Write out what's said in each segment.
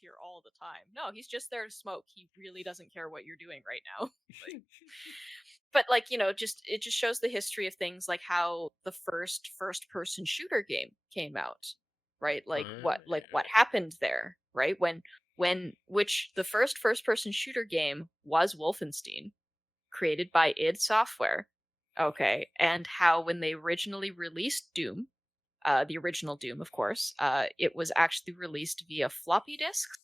here all the time. No, he's just there to smoke. He really doesn't care what you're doing right now. Like, but like, just it just shows the history of things, like how the first person shooter game came out, right? Like what happened there, right? When which the first person shooter game was Wolfenstein, created by id Software. Okay, and how when they originally released Doom, the original Doom, of course, it was actually released via floppy disks,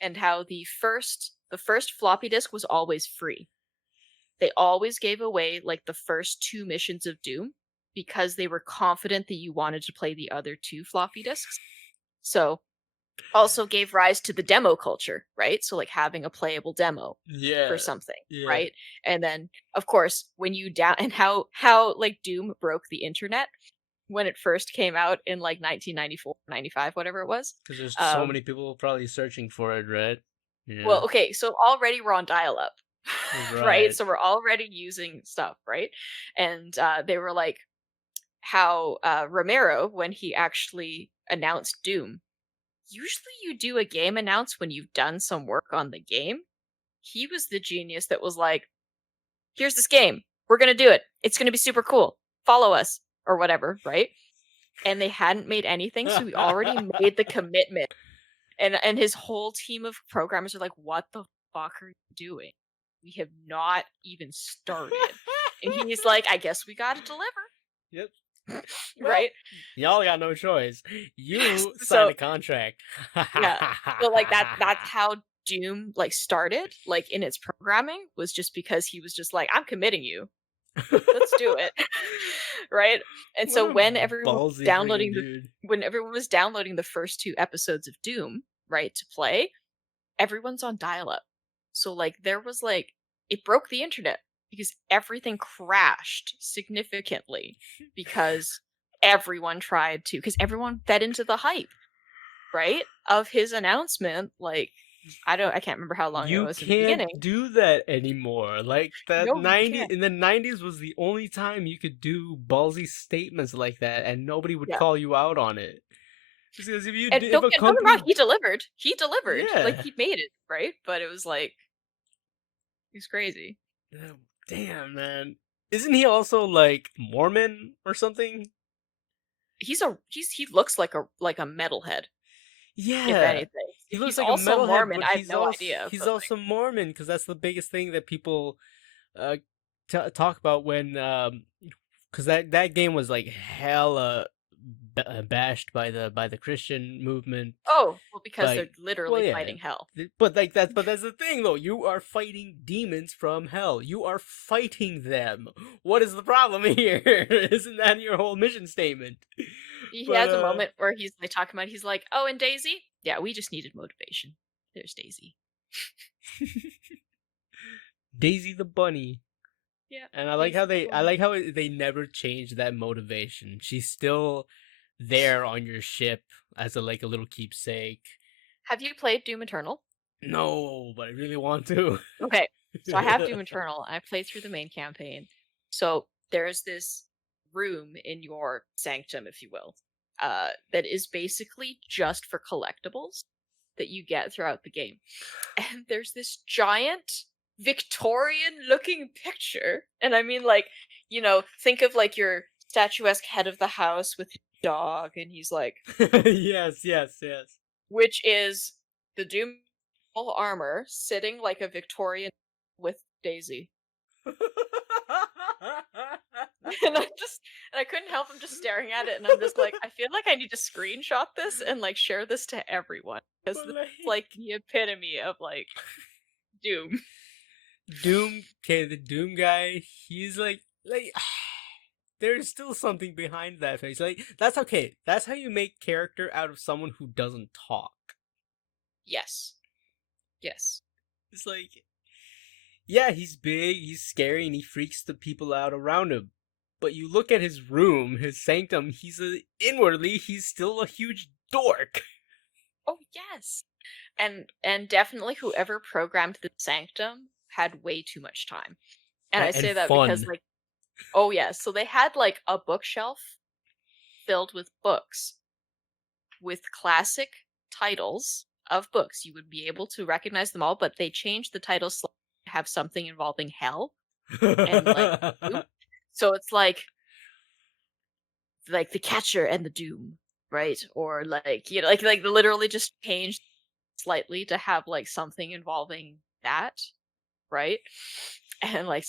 and how the first floppy disk was always free. They always gave away like the first two missions of Doom because they were confident that you wanted to play the other two floppy disks. So also gave rise to the demo culture, right? So like having a playable demo for something, Yeah. right? And then of course when you down and how like Doom broke the internet when it first came out in like 1994, 95, whatever it was. Because there's so many people probably searching for it, right? Yeah. Well, okay, so already we're on dial-up, right? Right. So we're already using stuff, right? And they were like, how Romero, when he actually announced Doom, usually you do a game announce when you've done some work on the game. He was the genius that was like, here's this game. We're going to do it. It's going to be super cool. Follow us or whatever, right? And they hadn't made anything, so he already made the commitment. And his whole team of programmers are like, what the fuck are you doing? We have not even started. And he's like, I guess we got to deliver. Yep. Right? Y'all got no choice. You So- signed a contract. Yeah. So like that's how Doom like started, like in its programming, was just because he was just like, I'm committing you. Let's do it. Right? And What so a when everyone was ballsy downloading freaking dude. when everyone was downloading the first two episodes of Doom, right, to play, everyone's on dial-up. So like there was like it broke the internet because everything crashed significantly because everyone tried to, because everyone fed into the hype, right, of his announcement. Like I can't remember how long it You was in the can't beginning. do that anymore. Like that No, you 90 can't. in the 90s was the only time you could do ballsy statements like that and nobody would Yeah. call you out on it. Because if you And if don't a get me company wrong, he delivered. He delivered. Like yeah. he made it, right? But it was like he's crazy. Oh, damn, man. Isn't he also like Mormon or something? He looks like a metalhead, if Yeah. anything. He If looks he's like a also metalhead, Mormon, but I have no idea. he's But also Mormon because that's the biggest thing that people uh talk about when because that game was like hella bashed by the Christian movement. oh, well, because they're Like, well, literally yeah, fighting hell. but like that's the thing though. You are fighting demons from hell. You are fighting them. What is the problem here? Isn't that your whole mission statement? He But has a moment where he's like talking about. He's like, "Oh, and Daisy, yeah, we just needed motivation. There's Daisy." Daisy the bunny. Yeah, And I like Daisy how the I bunny. like how they never changed that motivation. She's still there on your ship as a like a little keepsake. Have you played Doom Eternal? No, but I really want to. Okay, so I have Doom Eternal. I played through the main campaign. So there's this room in your sanctum, if you will, that is basically just for collectibles that you get throughout the game. And there's this giant Victorian looking picture. And I mean, like, think of like your statuesque head of the house with his dog, and he's like, Yes, yes, yes. which is the Doom full armor sitting like a Victorian with Daisy. And I couldn't help him just staring at it, and I'm just like, I feel like I need to screenshot this and like share this to everyone because But this is like the epitome of like Doom. Doom, okay, the Doom guy, he's like there's still something behind that face. Like that's okay. That's how you make character out of someone who doesn't talk. Yes. Yes. It's like yeah, he's big, he's scary, and he freaks the people out around him. But you look at his room, his sanctum, inwardly, he's still a huge dork. Oh yes. And definitely whoever programmed the sanctum had way too much time. And I And say that because fun. like, oh yes, so they had like a bookshelf filled with books with classic titles of books. You would be able to recognize them all, but they changed the title to have something involving hell and like doom. So it's like the catcher and the doom, right? Or like like they literally just changed slightly to have like something involving that, right? And like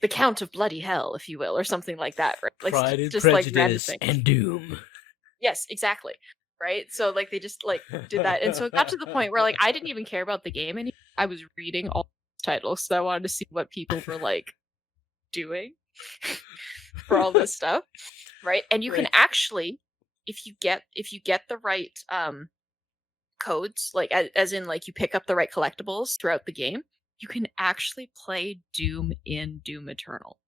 the Count of Bloody Hell, if you will, or something like that, right? Like Pride and just like random Prejudice things. and Doom. Yes, exactly. Right? So like they just like did that. And so it got to the point where like I didn't even care about the game anymore. I was reading all the titles, so I wanted to see what people were like doing for all this stuff. Right? And you can Right. actually, if you get the right codes, like as in like you pick up the right collectibles throughout the game, you can actually play Doom in Doom Eternal.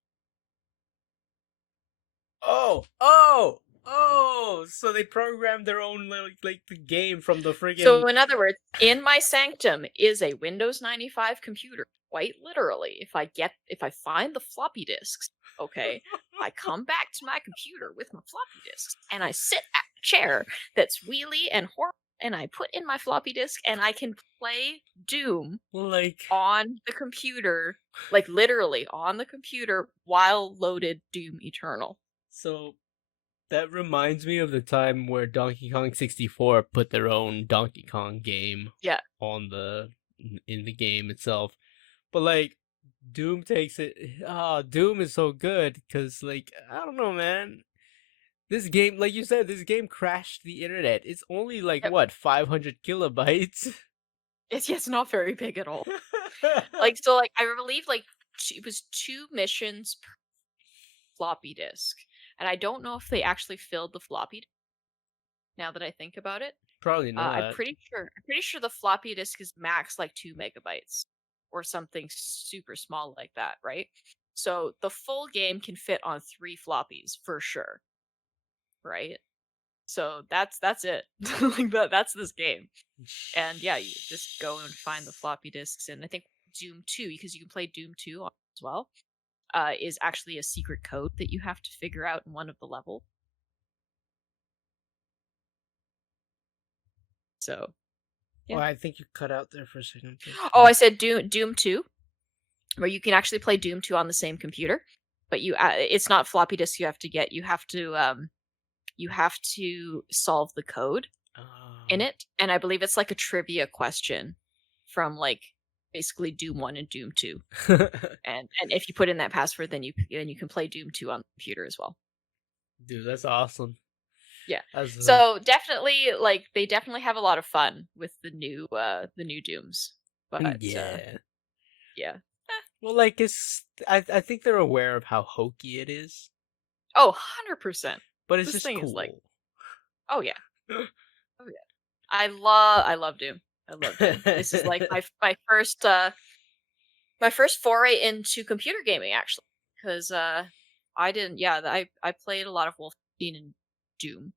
Oh, so they programmed their own like the game from the friggin' So in other words, in my sanctum is a Windows 95 computer. Quite literally, if I find the floppy disks, okay, I come back to my computer with my floppy disks and I sit at a chair that's wheelie and horrible and I put in my floppy disk and I can play Doom like on the computer, like literally on the computer while loaded Doom Eternal. so that reminds me of the time where Donkey Kong 64 put their own Donkey Kong game Yeah. on the in the game itself. But like Doom takes it. Doom is so good because like I don't know, man. This game, like you said, this game crashed the internet. It's only like Yep. what 500 kilobytes. It's not very big at all. Like so like I believe like it was 2 missions per floppy disk. And I don't know if they actually filled the floppy disk, now that I think about it. Probably not. I'm pretty sure the floppy disk is max like 2 MB or something super small like that, right? So the full game can fit on 3 floppies for sure, right? So that's it. Like that's this game. And yeah, you just go and find the floppy disks, and I think Doom 2, because you can play Doom 2 as well, is actually a secret code that you have to figure out in one of the levels. So Oh, yeah. I think you cut out there for a second. Oh, I said Doom 2, where you can actually play Doom 2 on the same computer, but it's not floppy disk you have to get. You have to solve the code in it, and I believe it's like a trivia question from like basically Doom 1 and Doom 2. And if you put in that password, then you can play Doom 2 on the computer as well. Dude, that's awesome. Yeah. That's So definitely like they definitely have a lot of fun with the new Dooms. But yeah. yeah. Well, like I think they're aware of how hokey it is, Oh, 100%. but it's This just thing is like, cool. oh yeah. Oh yeah. I love Doom. I love Doom. This is like my first foray into computer gaming, actually, because I didn't. Yeah, I played a lot of Wolfenstein and Doom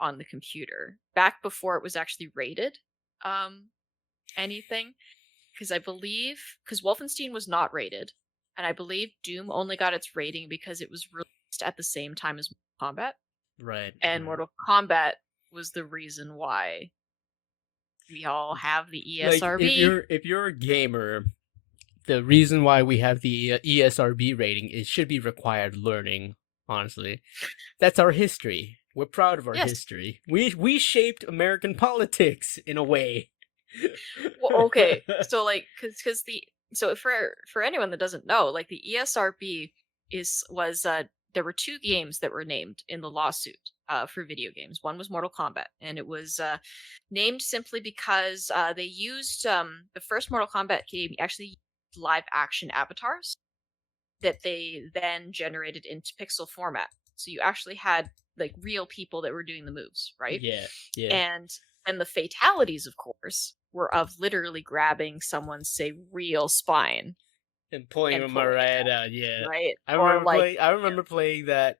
on the computer back before it was actually rated anything, because I believe because Wolfenstein was not rated, and I believe Doom only got its rating because it was released at the same time as Mortal Kombat, Right. and Mortal Kombat was the reason why we all have the Like ESRB. if you're a gamer, the reason why we have the ESRB rating is should be required learning. Honestly, that's our history. We're proud of our Yes. history. We shaped American politics in a way. Well, okay. So like cuz the so for anyone that doesn't know, like the ESRB was there were 2 games that were named in the lawsuit for video games. One was Mortal Kombat, and it was named simply because they used the first Mortal Kombat game actually used live action avatars that they then generated into pixel format. So you actually had like real people that were doing the moves, right? Yeah, yeah. And the fatalities, of course, were of literally grabbing someone's, say, real spine And pulling and them pulling it right down, out. Yeah, right? I Or remember like, playing. I remember playing that.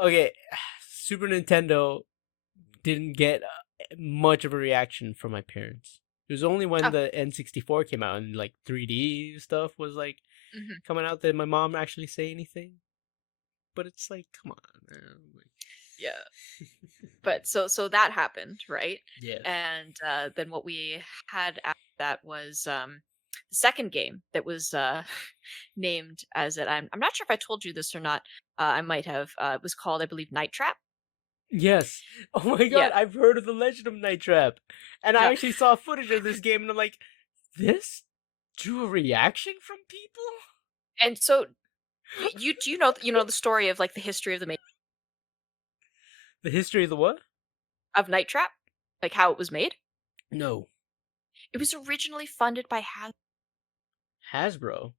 Okay, Super Nintendo didn't get much of a reaction from my parents. It was only when oh, the N64 came out and like 3D stuff was like mhm. coming out that my mom actually say anything. But it's like, come on, man. Yeah. But so that happened, right? Yes. And then what we had after that was the second game that was named as it. I'm not sure if I told you this or not. I might have. It was called, I believe, Night Trap. Yes. Oh my Yeah. god, I've heard of the Legend of Night Trap. And I Yeah. actually saw footage of this game and I'm like, this drew a reaction from people? And so you do you know the story of like the history of the The history of the what? of Night Trap, like how it was made? No. It was originally funded by Hasbro. Hasbro.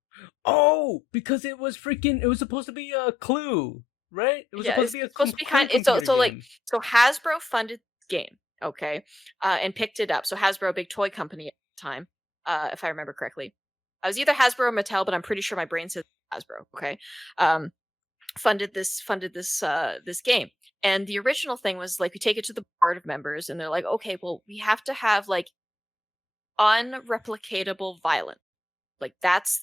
Oh, because it was freaking, it was supposed to be a Clue, right? It was Yeah, supposed to it's be a supposed to be Clue so computer like game. so Hasbro funded the game, okay, and picked it up. So Hasbro, a big toy company at the time, if I remember correctly. I was either Hasbro or Mattel, but I'm pretty sure my brain says Hasbro. Okay, um, funded this this game, and the original thing was like we take it to the board of members, and they're like, okay, well we have to have like unreplicatable violence. Like that's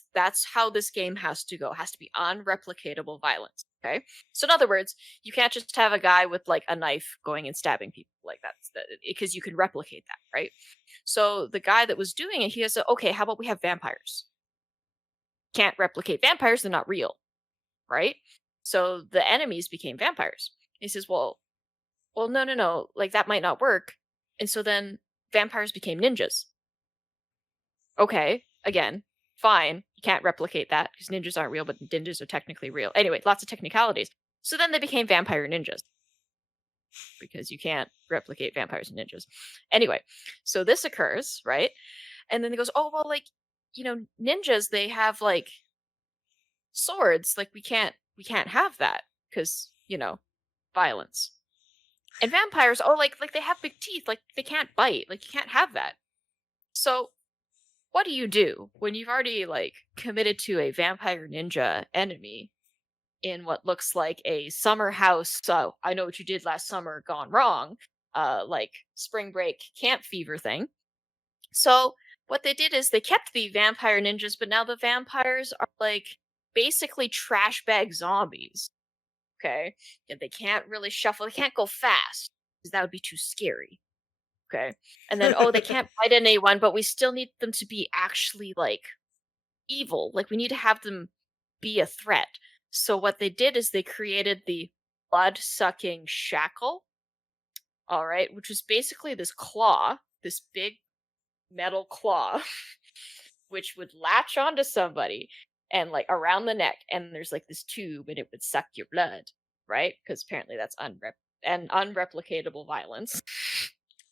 how this game has to go. It has to be unreplicatable violence. Okay. So in other words, you can't just have a guy with like a knife going and stabbing people like that's because you can replicate that, right? So the guy that was doing it, he said, okay, how about we have vampires? Can't replicate vampires, they're not real, right? So the enemies became vampires. He says, well, no, no, no, like that might not work. And so then vampires became ninjas. Okay, again, fine. You can't replicate that because ninjas aren't real, but ninjas are technically real. Anyway, lots of technicalities. So then they became vampire ninjas because you can't replicate vampires and ninjas. Anyway, so this occurs, right? And then he goes, "Oh, well, like, ninjas, they have like swords. Like we can't have that because, violence. And vampires, oh, like they have big teeth, like they can't bite. Like you can't have that." So what do you do when you've already like committed to a vampire ninja enemy in what looks like a summer house? So I know what you did last summer gone wrong, like spring break camp fever thing. So what they did is they kept the vampire ninjas, but now the vampires are like basically trash bag zombies. Okay, and they can't really shuffle. They can't go fast because that would be too scary. Okay, and then oh, they can't bite anyone, but we still need them to be actually like evil. Like we need to have them be a threat. So what they did is they created the blood sucking shackle, all right, which was basically this claw, this big metal claw, which would latch onto somebody and like around the neck, and there's like this tube, and it would suck your blood, right? Because apparently that's unreplicatable violence.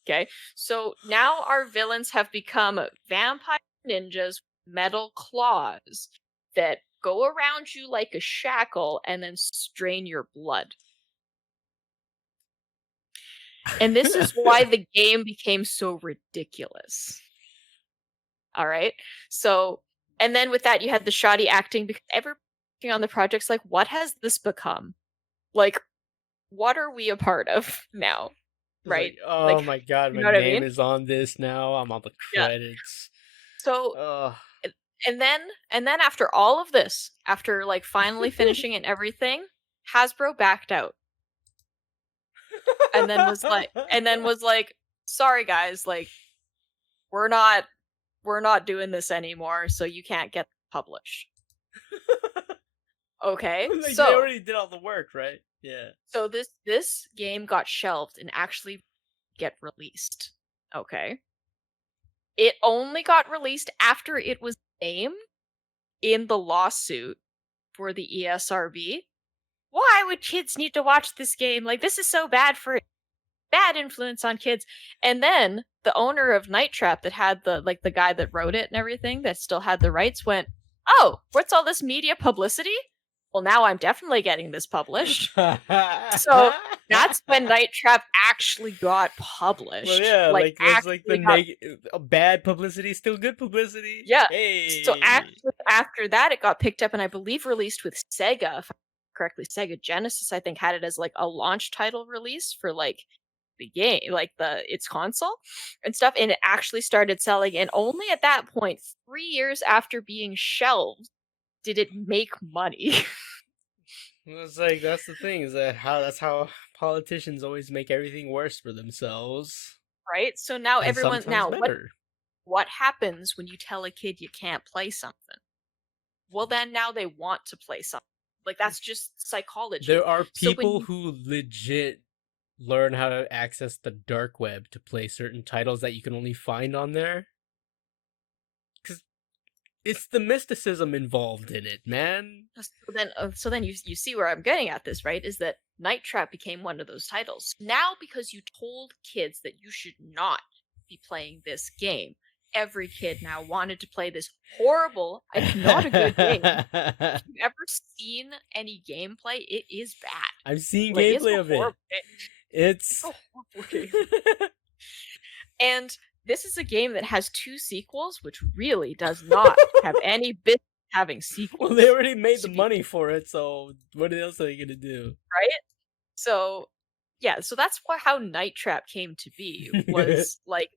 Okay, so now our villains have become vampire ninjas with metal claws that go around you like a shackle and then strain your blood. And this is why the game became so ridiculous. All right. So, and then with that, you had the shoddy acting because everyone on the project's like, what has this become? Like, what are we a part of now? It's Right? like, oh Like, my god, you my know what I name mean? is on this now. I'm on the Yeah. credits. So, Oh. and and then after all of this, after like finally finishing it and everything, Hasbro backed out and then was like, sorry guys, like we're not doing this anymore, so you can't get published. Okay, Like they so already did all the work, right? Yeah. so this game got shelved and actually get released. Okay, it only got released after it was named in the lawsuit for the ESRB. Why would kids need to watch this game? Like this is so bad for bad influence on kids. And then the owner of Night Trap that had the guy that wrote it and everything that still had the rights went, "Oh, what's all this media publicity? Well, now I'm definitely getting this published." So that's when Night Trap actually got Well, published. yeah, Like like that's like the actually got bad publicity, still good publicity. yeah. So Hey. actually after that it got picked up and I believe released with Sega, if I remember correctly. Sega Genesis I think had it as like a launch title release for like the game, like its console and stuff, and it actually started selling. And only at that point, 3 years after being shelved, did it make money. It's like that's the thing is that how that's how politicians always make everything worse for themselves, right? So now and everyone sometimes now better. what happens when you tell a kid you can't play something? Well, then now they want to play something. Like that's just There psychology. are So when people you who legit learn how to access the dark web to play certain titles that you can only find on there. Because it's the mysticism involved in it, man. so then you see where I'm getting at this, right? Is that Night Trap became one of those titles. Now because you told kids that you should not be playing this game, every kid now wanted to play this horrible, it's not a good game. If you've ever seen any gameplay, it is bad. I've seen Like it's a gameplay of it. horrible game. It's It's a horrible game. And this is a game that has 2 sequels, which really does not have any business having well, sequels. they already made To the be money for it, so what else are you gonna do? right? So, yeah, so that's how Night Trap came to be. Was like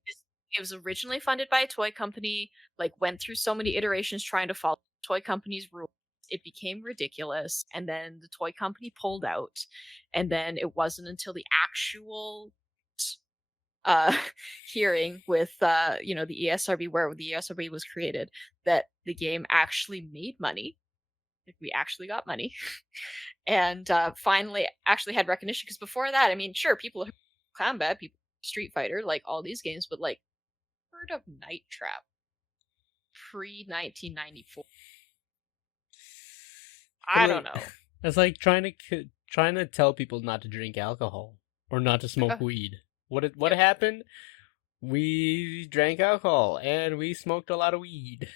it was originally funded by a toy company, like went through so many iterations trying to follow the toy company's rules. It became ridiculous, and then the toy company pulled out, and then it wasn't until the actual uh hearing with the ESRB, where the ESRB was created, that the game actually made money. Like we actually got money. And finally actually had recognition, because before that, I mean, sure, people heard of Combat, people Street Fighter, like all these games, but like heard of Night Trap pre 1994. But I don't like, know. it's like trying to tell people not to drink alcohol or not to smoke weed. What Yep. happened? We drank alcohol and we smoked a lot of weed.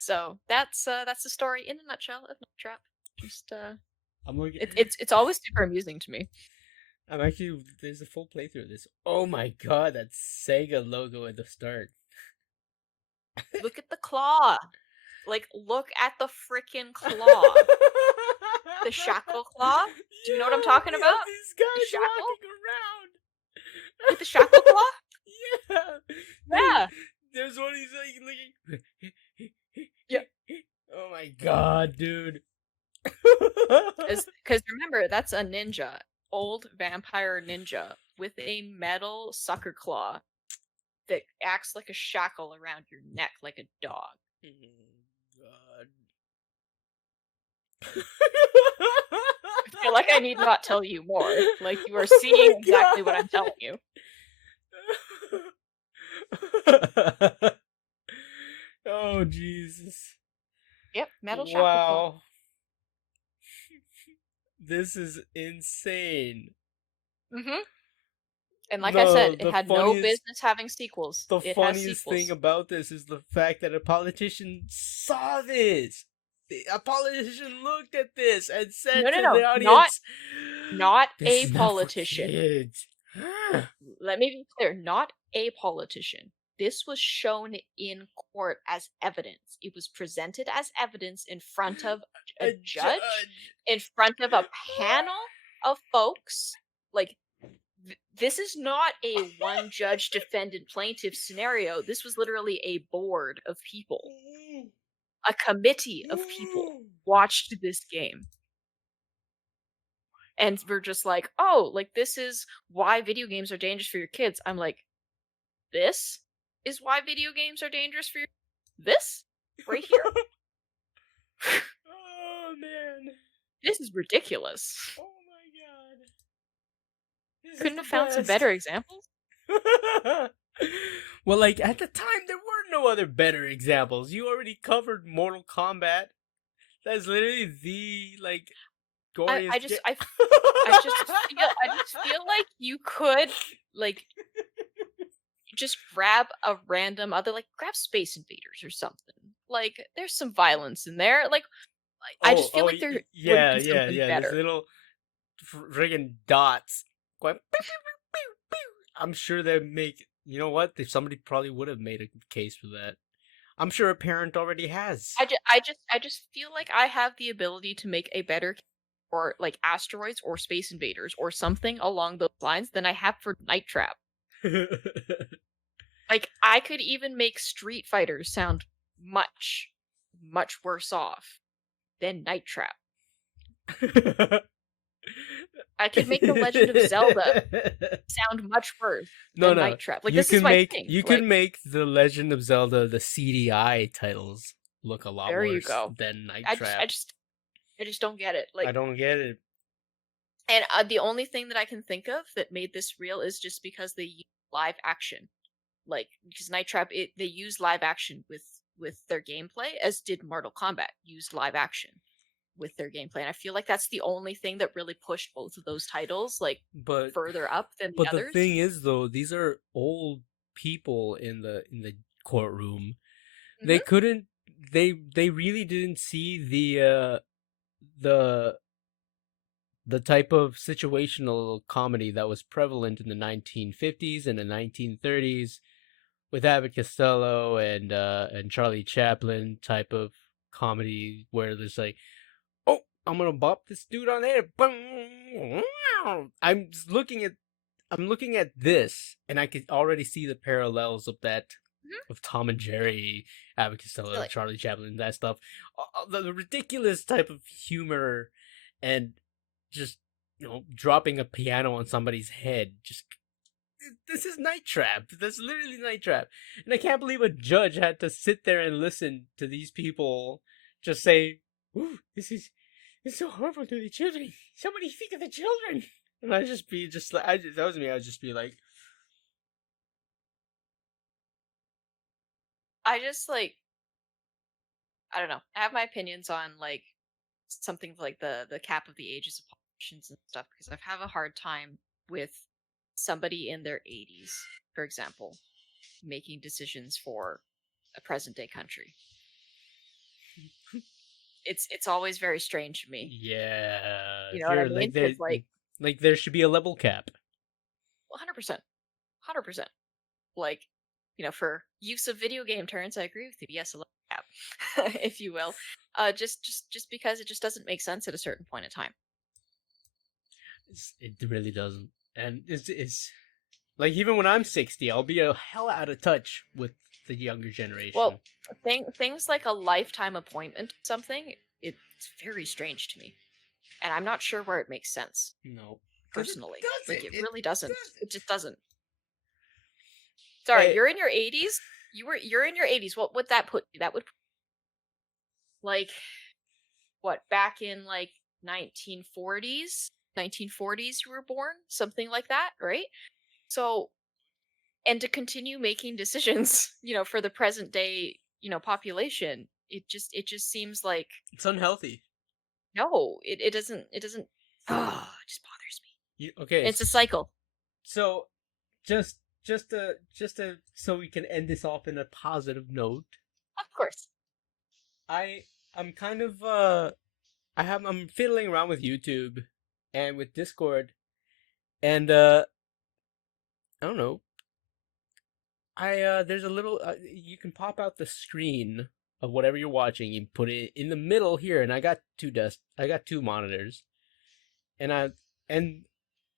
So that's the story in a nutshell of Night Trap. Just I'm looking. it's always super amusing to me. I'm actually there's a full playthrough of this. Oh my god, that Sega logo at the start. Look at the claw. Like, look at the freaking claw. The shackle claw. Do you know what I'm talking about? These The guys shackle walking around. with the shackle claw. Yeah. Yeah. There's one he's like looking. Yeah. Oh my god, dude. Because remember, that's a ninja, old vampire ninja with a metal sucker claw that acts like a shackle around your neck, like a dog. God. I feel like I need not tell you more. Like you are Oh seeing my exactly what I'm God. telling you. Oh Jesus. Yep, metal shackle claw. Wow. This is insane. Mm-hmm. And like I said, No, it had no business having sequels. the It has funniest sequels. thing about this is the fact that a politician saw this. A politician looked at this and said to No, the audience, not "This a is not for politician. kids." Let me be clear, not a politician. This was shown in court as evidence. It was presented as evidence in front of a judge, in front of a panel of folks. Like, this is not a one judge defendant plaintiff scenario. This was literally a board of people. A committee of people watched this game. And we're just like, oh, like this is why video games are dangerous for your kids. I'm like, this is why video games are dangerous for your this right here. Oh man. This is ridiculous. Oh my god. This Couldn't is have the found some best. better examples. Well, like at the time, there were no other better examples. You already covered Mortal Kombat. That's literally the like goriest. I just feel like you could like just grab a random other, like grab Space Invaders or something. Like there's some violence in there. Like I just feel like there would yeah, be something There's better. little friggin' dots. Going, pew, pew, pew, pew, pew. I'm sure they make. You know what? Somebody probably would have made a case for that. I'm sure a parent already has. I just feel like I have the ability to make a better or like Asteroids or Space Invaders or something along those lines than I have for Night Trap. Like I could even make Street Fighters sound much, much worse off than Night Trap. I could make The Legend of Zelda sound much worse No, than no. Night Trap. Like, this is my thing. You Like, can make The Legend of Zelda the CDI titles look a lot there you worse go. than Night I just I Trap. just I just don't get it. I Like, don't get it. and the only thing that I can think of that made this real is just because they use live action. Like, because Night Trap, they use live action with their gameplay, as did Mortal Kombat used live action with their gameplay. And I feel like that's the only thing that really pushed both of those titles like But further up than the but the others. thing is though, these are old people in the courtroom. They Hmm. couldn't they really didn't see the the type of situational comedy that was prevalent in the 1950s and the 1930s with Abbott Costello and Charlie Chaplin type of comedy where there's like, oh, I'm gonna bop this dude on the head. I'm looking at this, and I could already see the parallels of that Hmm. with Tom and Jerry, Abbott Costello, Like, Charlie Chaplin, that stuff. The ridiculous type of humor, and just dropping a piano on somebody's head. Just this is Night Trap. That's literally Night Trap, and I can't believe a judge had to sit there and listen to these people just say, "Ooh, it's so horrible to the children. Somebody think of the children." And I'd just be just like, that was me. I'd just be like, I just like, I don't know. I have my opinions on like something like the cap of the ages of politicians and stuff, because I have a hard time with somebody in their 80s, for example, making decisions for a present day country. It's always very strange to me. yeah, You know what I here, mean? Because like there should be a level cap. 100%, 100%. Like, for use of video game terms, I agree with you. Yes, a level cap, if you will. Just because it just doesn't make sense at a certain point in time. It really doesn't, and it's like even when I'm 60, I'll be a hell out of touch with the younger generation. Well, things like a lifetime appointment, something, it's very strange to me, and I'm not sure where it makes sense No, because it personally. Like, doesn't. it It really doesn't. doesn't. It just doesn't. Sorry, Eh, you're in your 80s. You're in your 80s. What would that put you? That would, like, what, back in like 1940s? 1940s you were born, something like that, right? So, and to continue making decisions, for the present day, population, it just seems like, it's unhealthy. no, it doesn't it just bothers me. Okay, It's a cycle. so just just to so we can end this off in a positive note. Of course. I I'm kind of I'm fiddling around with YouTube and with Discord, and I don't know. I there's a little you can pop out the screen of whatever you're watching and put it in the middle here, and I got two monitors, and and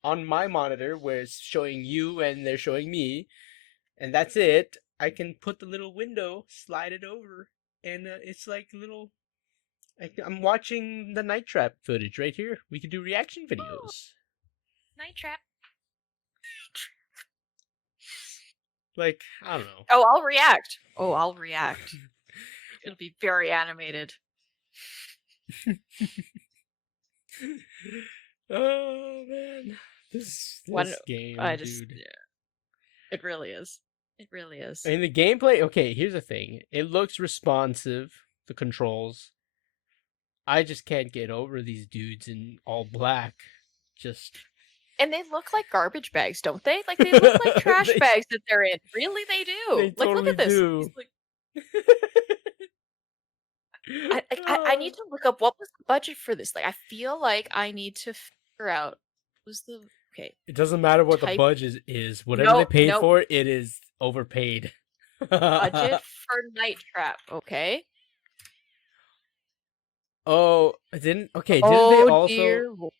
on my monitor where it's showing you and they're showing me, and that's it. I can put the little window, slide it over, and it's like little. I'm watching the Night Trap footage right here. We could do reaction Oh, videos. Night Trap. Like, I don't know. Oh, I'll react. Oh, I'll react. It'll be very animated. Oh man, One, this I game, just, dude. yeah, it really is. It really is. I mean, the gameplay. Okay, here's the thing. It looks responsive. The controls. I just can't get over these dudes in all black. Just And they look like garbage bags, don't they? Like, they look like trash they bags that they're in. Really, they do. they Like, look totally at this. do. Like, I need to look up what was the budget for this. Like, I feel like I need to figure out what was the, okay, It doesn't matter what the type. budget is. Whatever they Nope, paid nope. for, it is overpaid. Budget for Night Trap. Okay. Oh, didn't okay? Oh dear Lord.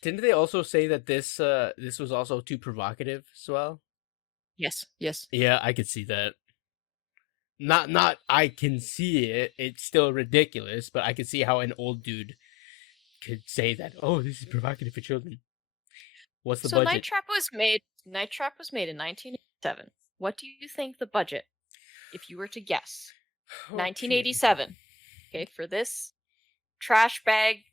Didn't they also say that this was also too provocative as well? Yes, yes. Yeah, I could see that. Not I can see it. It's still ridiculous, but I can see how an old dude could say that, oh, this is provocative for children. What's the So budget? Night Trap was made in 1987. What do you think the budget, if you were to guess? Okay. 1987. Okay, for this trash bag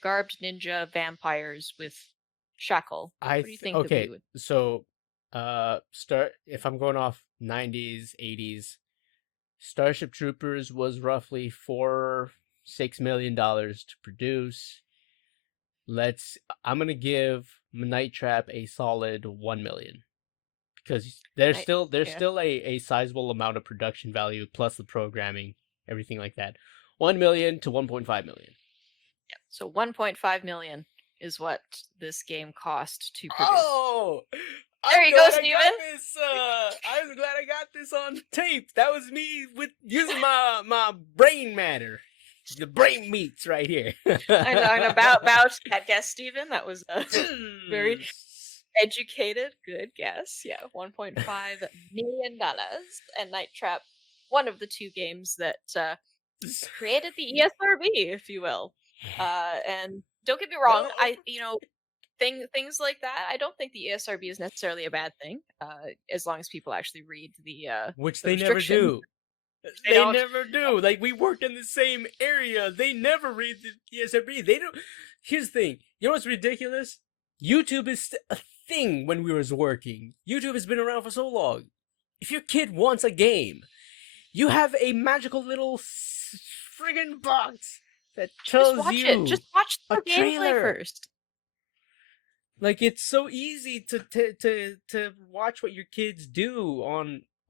garbed ninja vampires with shackle. What do you think that we would? So, start if I'm going off 90s, 80s. Starship Troopers was roughly $4-6 million to produce. I'm gonna give Night Trap a solid 1 million because there's still a sizable amount of production value plus the programming, everything like that. 1 million to 1.5 million. Yeah, so 1.5 million is what this game cost to produce. Oh, there you go, Steven. I'm glad I got this on tape. That was me with using my brain matter. The brain meats right here. and about that guess, Steven. That was a very educated, good guess. Yeah, $1.5 million. And Night Trap, one of the two games that created the ESRB, if you will. And don't get me wrong, things like that, I don't think the ESRB is necessarily a bad thing, as long as people actually read the which the they never do. They never do. Like, we worked in the same area. They never read the ESRB. They don't. Here's the thing. You know what's ridiculous? YouTube is a thing when we was working. YouTube has been around for so long. If your kid wants a game, you have a magical little friggin' box that tells you just watch the gameplay trailer first. Like, it's so easy to watch what your kids do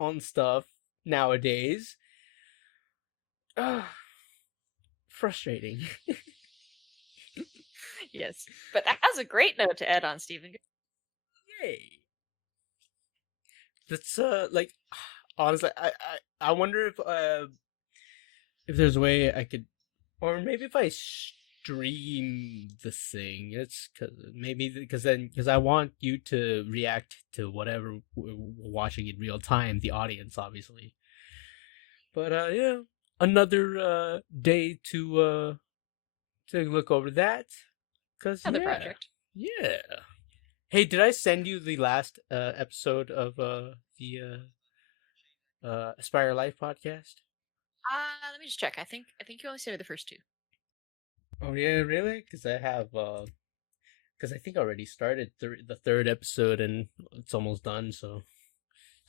on stuff nowadays. Frustrating. Yes, but that has a great note to add on, Steven. Yay. That's like, honestly, I wonder if there's a way I could, or maybe if I stream the thing. It's because I want you to react to whatever we're watching in real time, the audience, obviously. But yeah, another day to look over that. Cause Another project. Yeah. Hey, did I send you the last episode of the Aspire Life podcast? Let me just check. I think you only sent me the first two. Oh yeah, really? Because I have because I think I already started the third episode and it's almost done. So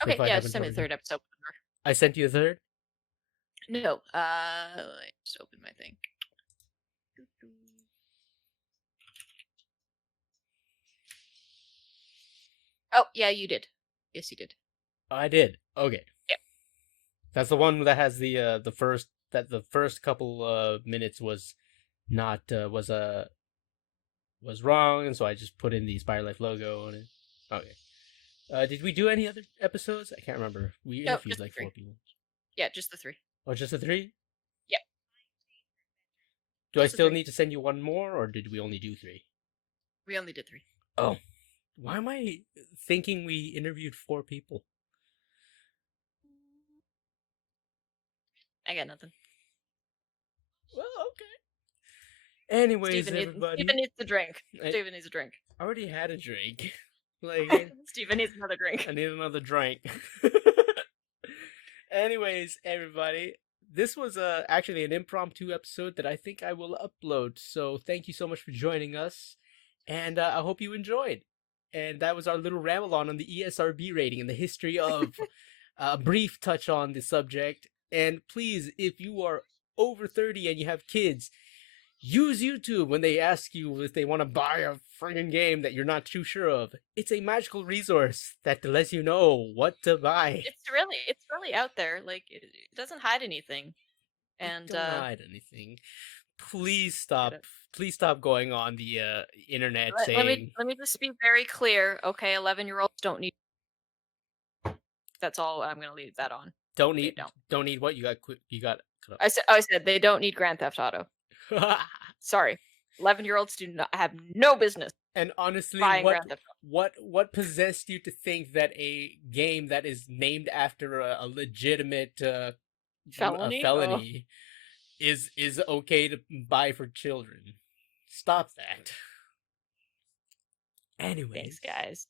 okay, yeah, just send me the third episode. I sent you the third. No, I just opened my thing. Oh yeah, you did. Yes, you did. I did. Okay. Yeah. That's the one that has the first couple minutes was not was wrong, and so I just put in the Aspire Life logo on it. Okay. Did we do any other episodes? I can't remember. We interviewed like 4 people. Yeah, just the 3. Oh, just the 3? Yeah. Do I still need to send you one more, or did we only do 3? We only did 3. Oh. Why am I thinking we interviewed 4 people? I got nothing. Well, okay. Anyways, everybody. Steven needs a drink. Steven needs a drink. I already had a drink. Like, Steven needs another drink. I need another drink. Anyways, everybody. This was actually an impromptu episode that I think I will upload. So thank you so much for joining us. And I hope you enjoyed. And that was our little ramble on the ESRB rating and the history of a brief touch on the subject. And please, if you are over 30 and you have kids, use YouTube when they ask you if they want to buy a friggin' game that you're not too sure of. It's a magical resource that lets you know what to buy. It's really out there. Like, it doesn't hide anything. And it don't hide anything. Please stop. Please stop going on the internet saying. Let me just be very clear. Okay, 11-year-olds don't need. That's all I'm going to leave that on. Don't need what you got. Cut off. I said they don't need Grand Theft Auto. Sorry, 11-year-olds do not have no business. And honestly, what possessed you to think that a game that is named after a legitimate felony is okay to buy for children. Stop that. Thanks, Anyways, guys.